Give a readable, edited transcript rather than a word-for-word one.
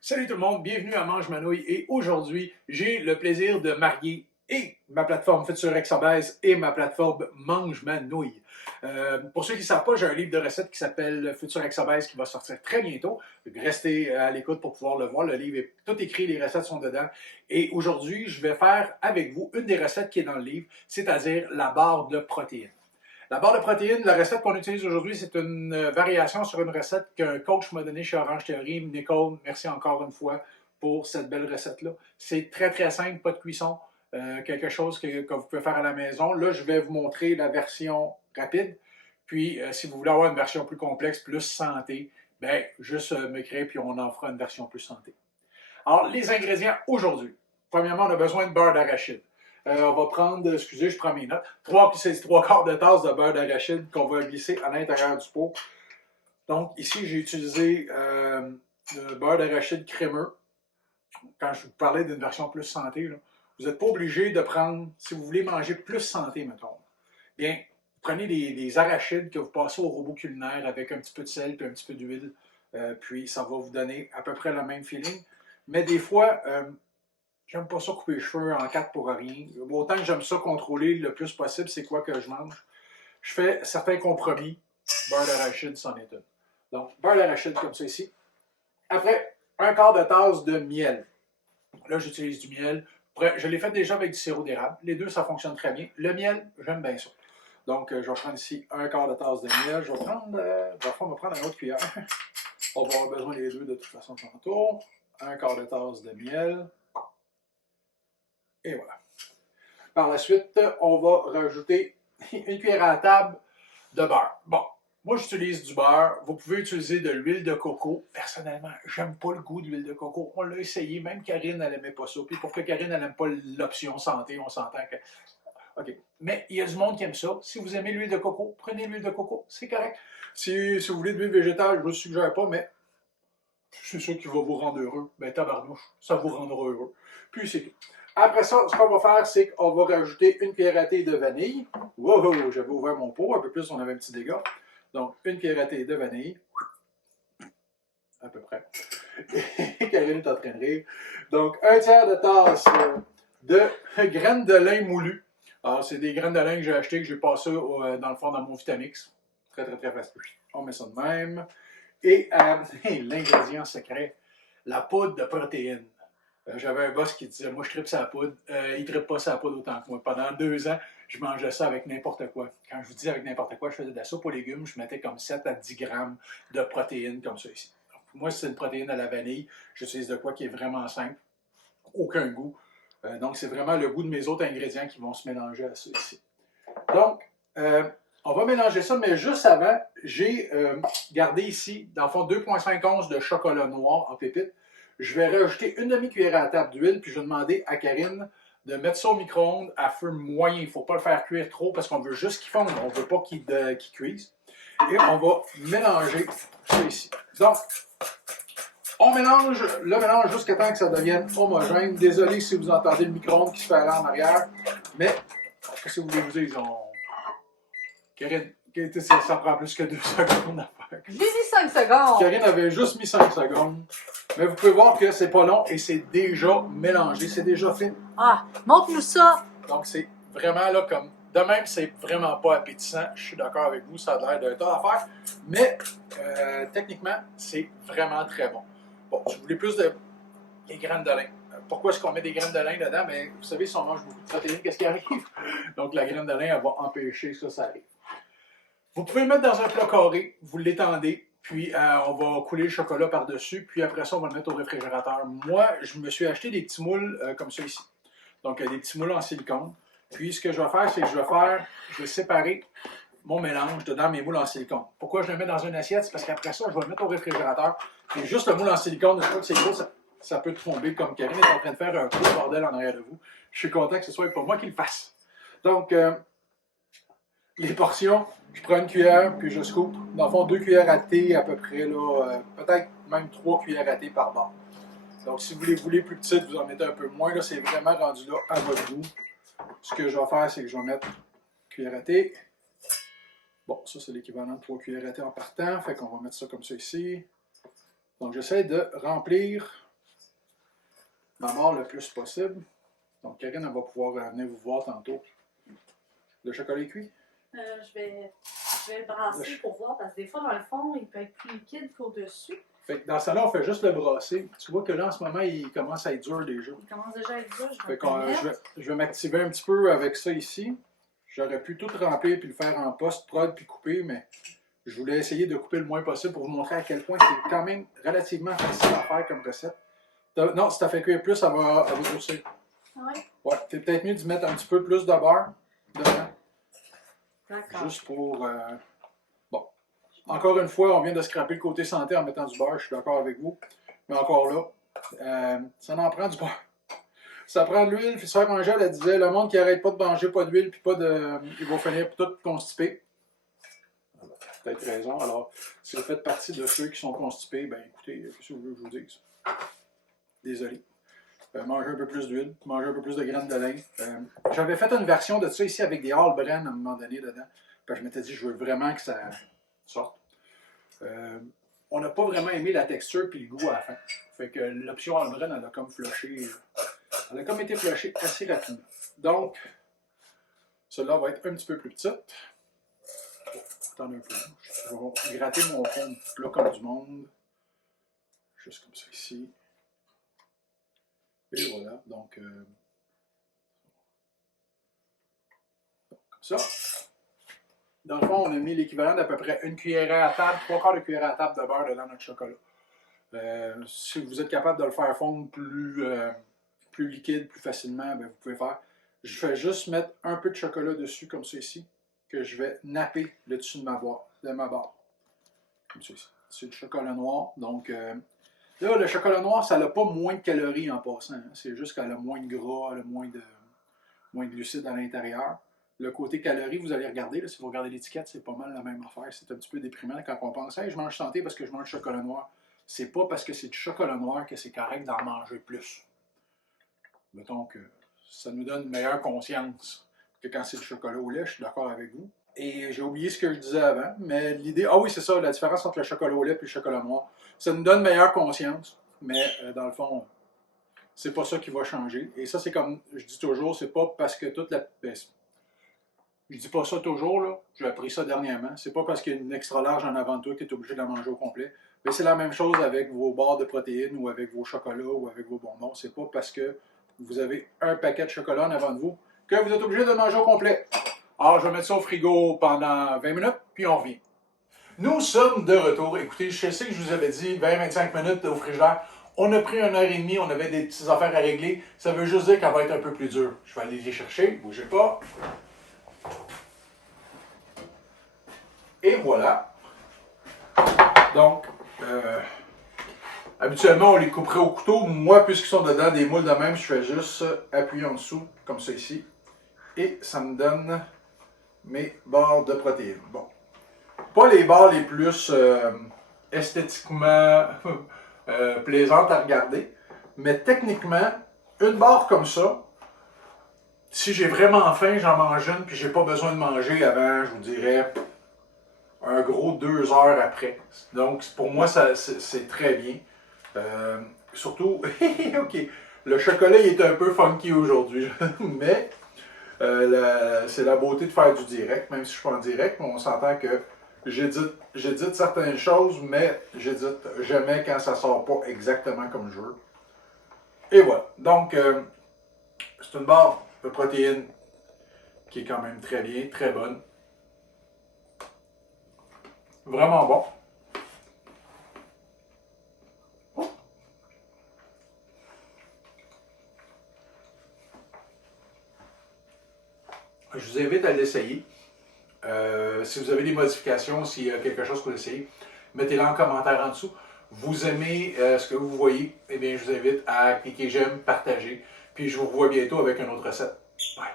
Salut tout le monde, bienvenue à Mange Manouille et aujourd'hui, j'ai le plaisir de marier et ma plateforme Futur Exobèse et ma plateforme Mange Manouille. Pour ceux qui ne savent pas, j'ai un livre de recettes qui s'appelle Futur Exobèse qui va sortir très bientôt. Restez à l'écoute pour pouvoir le voir. Le livre est tout écrit, les recettes sont dedans. Et aujourd'hui, je vais faire avec vous une des recettes qui est dans le livre, c'est-à-dire la barre de protéines. La barre de protéines, la recette qu'on utilise aujourd'hui, c'est une variation sur une recette qu'un coach m'a donnée chez Orange Theory. Nicole, merci encore une fois pour cette belle recette-là. C'est très très simple, pas de cuisson, quelque chose que vous pouvez faire à la maison. Là, je vais vous montrer la version rapide. Puis, si vous voulez avoir une version plus complexe, plus santé, ben juste me créer puis on en fera une version plus santé. Alors, les ingrédients aujourd'hui. Premièrement, on a besoin de beurre d'arachide. On va prendre, excusez, je prends mes notes, c'est 3/4 de tasse de beurre d'arachide qu'on va glisser à l'intérieur du pot. Donc, ici, j'ai utilisé le beurre d'arachide crémeux. Quand je vous parlais d'une version plus santé, là, vous n'êtes pas obligé de prendre, si vous voulez manger plus santé, mettons. Bien, prenez des arachides que vous passez au robot culinaire avec un petit peu de sel et un petit peu d'huile. Puis, ça va vous donner à peu près le même feeling. Mais des fois, j'aime pas ça couper les cheveux en quatre pour rien. Autant que j'aime ça contrôler le plus possible c'est quoi que je mange, je fais certains compromis. Beurre d'arachide, c'en est une. Donc, beurre d'arachide comme ça ici. Après, un quart de tasse de miel. Là, j'utilise du miel. Je l'ai fait déjà avec du sirop d'érable. Les deux, ça fonctionne très bien. Le miel, j'aime bien ça. Donc, je vais prendre ici un quart de tasse de miel. Je vais prendre une autre cuillère. On va avoir besoin des deux de toute façon tantôt. Un quart de tasse de miel. Et voilà. Par la suite, on va rajouter une cuillère à table de beurre. Bon, moi j'utilise du beurre. Vous pouvez utiliser de l'huile de coco. Personnellement, j'aime pas le goût de l'huile de coco. On l'a essayé, même Karine, elle n'aimait pas ça. Puis pour que Karine, elle n'aime pas l'option santé, on s'entend que. OK. Mais il y a du monde qui aime ça. Si vous aimez l'huile de coco, prenez l'huile de coco, c'est correct. Si vous voulez de l'huile végétale, je ne vous le suggère pas, mais c'est ça qui va vous rendre heureux. Ben tabarnouche, ça vous rendra heureux. Puis c'est tout. Après ça, ce qu'on va faire, c'est qu'on va rajouter une cuillère à thé de vanille. Wow, j'avais ouvert mon pot, un peu plus, on avait un petit dégât. Donc, une cuillère à thé de vanille. À peu près. Et Karine est en train de rire. Donc, un tiers de tasse de graines de lin moulues. Alors, c'est des graines de lin que j'ai achetées, que j'ai passées dans le fond dans mon Vitamix. Très, très, très facile. On met ça de même. Et l'ingrédient secret, la poudre de protéines. J'avais un boss qui disait, moi je tripe sa poudre. Il ne tripe pas sa poudre autant que moi. Pendant 2 ans, je mangeais ça avec n'importe quoi. Quand je vous dis avec n'importe quoi, je faisais de la soupe aux légumes, je mettais comme 7 à 10 grammes de protéines comme ça ici. Donc, pour moi, c'est une protéine à la vanille. J'utilise de quoi qui est vraiment simple. Aucun goût. Donc, c'est vraiment le goût de mes autres ingrédients qui vont se mélanger à ça ici. Donc, on va mélanger ça, mais juste avant, j'ai gardé ici, dans le fond, 2,5 onces de chocolat noir en pépite. Je vais rajouter une demi-cuillère à la table d'huile, puis je vais demander à Karine de mettre ça au micro-ondes à feu moyen. Il ne faut pas le faire cuire trop parce qu'on veut juste qu'il fonde. On ne veut pas qu'il cuise. Et on va mélanger ça ici. Donc, on mélange le mélange jusqu'à temps que ça devienne homogène. Désolé si vous entendez le micro-ondes qui se fait aller en arrière, mais qu'est-ce que vous voulez vous dire? Karine, ça prend plus que 2 secondes à faire. J'ai mis 5 secondes. Karine avait juste mis 5 secondes. Mais vous pouvez voir que c'est pas long et c'est déjà mélangé, c'est déjà fait. Ah, montre-nous ça. Donc c'est vraiment là comme. De même, c'est vraiment pas appétissant. Je suis d'accord avec vous, ça a l'air d'un tas à faire. Mais techniquement, c'est vraiment très bon. Bon, si vous voulez plus de. Les graines de lin. Pourquoi est-ce qu'on met des graines de lin dedans? Mais vous savez, si on mange beaucoup de protéines, qu'est-ce qui arrive? Donc la graine de lin, elle va empêcher que ça arrive. Vous pouvez le mettre dans un plat carré, vous l'étendez, puis on va couler le chocolat par-dessus, puis après ça, on va le mettre au réfrigérateur. Moi, je me suis acheté des petits moules comme ça ici. Donc, des petits moules en silicone. Puis, ce que je vais faire, c'est que je vais séparer mon mélange dedans mes moules en silicone. Pourquoi je le mets dans une assiette? C'est parce qu'après ça, je vais le mettre au réfrigérateur. Et juste le moule en silicone, je crois que c'est gros, ça peut tomber comme Karine est en train de faire un gros bordel en arrière de vous. Je suis content que ce soit pour moi qui le fasse. Donc, les portions, je prends une cuillère, puis je scoop. Dans le fond, 2 cuillères à thé à peu près, là, peut-être même 3 cuillères à thé par bord. Donc, si vous les voulez plus petites, vous en mettez un peu moins. Là, c'est vraiment rendu là à votre goût. Ce que je vais faire, c'est que je vais mettre cuillère à thé. Bon, ça, c'est l'équivalent de 3 cuillères à thé en partant. Fait qu'on va mettre ça comme ça ici. Donc, j'essaie de remplir ma barre le plus possible. Donc, Karine, elle va pouvoir venir vous voir tantôt. Le chocolat est cuit? Je vais le brasser pour voir, parce que des fois, dans le fond, il peut être plus liquide qu'au-dessus. Fait que dans ça là, on fait juste le brasser. Tu vois que là, en ce moment, il commence à être dur déjà. Il commence déjà à être dur. Fait que, je vais m'activer un petit peu avec ça ici. J'aurais pu tout remplir puis le faire en post-prod puis couper, mais je voulais essayer de couper le moins possible pour vous montrer à quel point c'est quand même relativement facile à faire comme recette. Non, si tu as fait cuire plus, ça va durcir. Oui. Ouais, c'est peut-être mieux d'y mettre un petit peu plus de beurre dedans. D'accord. Juste pour... Bon. Encore une fois, on vient de scraper le côté santé en mettant du beurre, je suis d'accord avec vous. Mais encore là, ça en prend du beurre. Ça prend de l'huile, puis Sœur Angèle, elle disait, le monde qui arrête pas de manger pas d'huile, puis pas de... il va finir tout constipé. Peut-être raison. Alors, si vous faites partie de ceux qui sont constipés, ben écoutez, qu'est-ce que vous voulez que je vous dise? Désolé. Mangez un peu plus d'huile, mangez un peu plus de graines de lin. J'avais fait une version de ça ici avec des All-Bren à un moment donné dedans. Puis je m'étais dit, je veux vraiment que ça sorte. On n'a pas vraiment aimé la texture puis le goût à la fin. Fait que l'option All-Bren, elle a comme flushé. Elle a comme été flushée assez rapidement. Donc, celle-là va être un petit peu plus petite. Attendez un peu. Je vais gratter mon fond plat comme du monde. Juste comme ça ici. Et voilà. Donc, comme ça. Dans le fond, on a mis l'équivalent d'à peu près une cuillère à table, 3/4 de cuillère à table de beurre dans notre chocolat. Si vous êtes capable de le faire fondre plus liquide, plus facilement, ben vous pouvez faire. Je fais juste mettre un peu de chocolat dessus, comme ça ici, que je vais napper le dessus de ma barre. Comme ça ici. C'est du chocolat noir. Donc, là, le chocolat noir, ça n'a pas moins de calories en passant. Hein. C'est juste qu'elle a moins de gras, elle a moins de glucides à l'intérieur. Le côté calories, vous allez regarder, là, si vous regardez l'étiquette, c'est pas mal la même affaire. C'est un petit peu déprimant quand on pense hey, je mange santé parce que je mange du chocolat noir. C'est pas parce que c'est du chocolat noir que c'est correct d'en manger plus. Mettons que ça nous donne une meilleure conscience que quand c'est du chocolat au lait, je suis d'accord avec vous. Et j'ai oublié ce que je disais avant, mais l'idée... Ah oui, c'est ça, la différence entre le chocolat au lait et le chocolat noir. Ça nous donne meilleure conscience, mais dans le fond, c'est pas ça qui va changer. Et ça, c'est comme je dis toujours, c'est pas parce que toute la... Je dis pas ça toujours, là. J'ai appris ça dernièrement. C'est pas parce qu'il y a une extra large en avant de toi que tu es obligé de la manger au complet. Mais c'est la même chose avec vos barres de protéines ou avec vos chocolats ou avec vos bonbons. C'est pas parce que vous avez un paquet de chocolat en avant de vous que vous êtes obligé de le manger au complet. Alors, je vais mettre ça au frigo pendant 20 minutes, puis on revient. Nous sommes de retour. Écoutez, je sais que je vous avais dit 20-25 minutes au frigidaire. On a pris 1h30, on avait des petites affaires à régler. Ça veut juste dire qu'elle va être un peu plus dure. Je vais aller les chercher, bougez pas. Et voilà. Donc, habituellement, on les couperait au couteau. Moi, puisqu'ils sont dedans des moules de même, je fais juste appuyer en dessous, comme ça ici. Et ça me donne mes barres de protéines. Bon. Pas les barres les plus esthétiquement plaisantes à regarder, mais techniquement, une barre comme ça, si j'ai vraiment faim, j'en mange une, puis j'ai pas besoin de manger avant, je vous dirais, un gros 2 heures après. Donc, pour moi, c'est très bien. Surtout, ok, le chocolat il est un peu funky aujourd'hui, mais c'est la beauté de faire du direct, même si je suis pas en direct, mais on s'entend que j'édite certaines choses, mais j'édite jamais quand ça sort pas exactement comme je veux. Et voilà. Donc, c'est une barre de protéines qui est quand même très bien, très bonne. Vraiment bon. Je vous invite à l'essayer. Si vous avez des modifications, s'il y a quelque chose pour essayer, mettez-le en commentaire en dessous. Vous aimez ce que vous voyez, eh bien, je vous invite à cliquer j'aime, partager. Puis je vous revois bientôt avec une autre recette. Bye!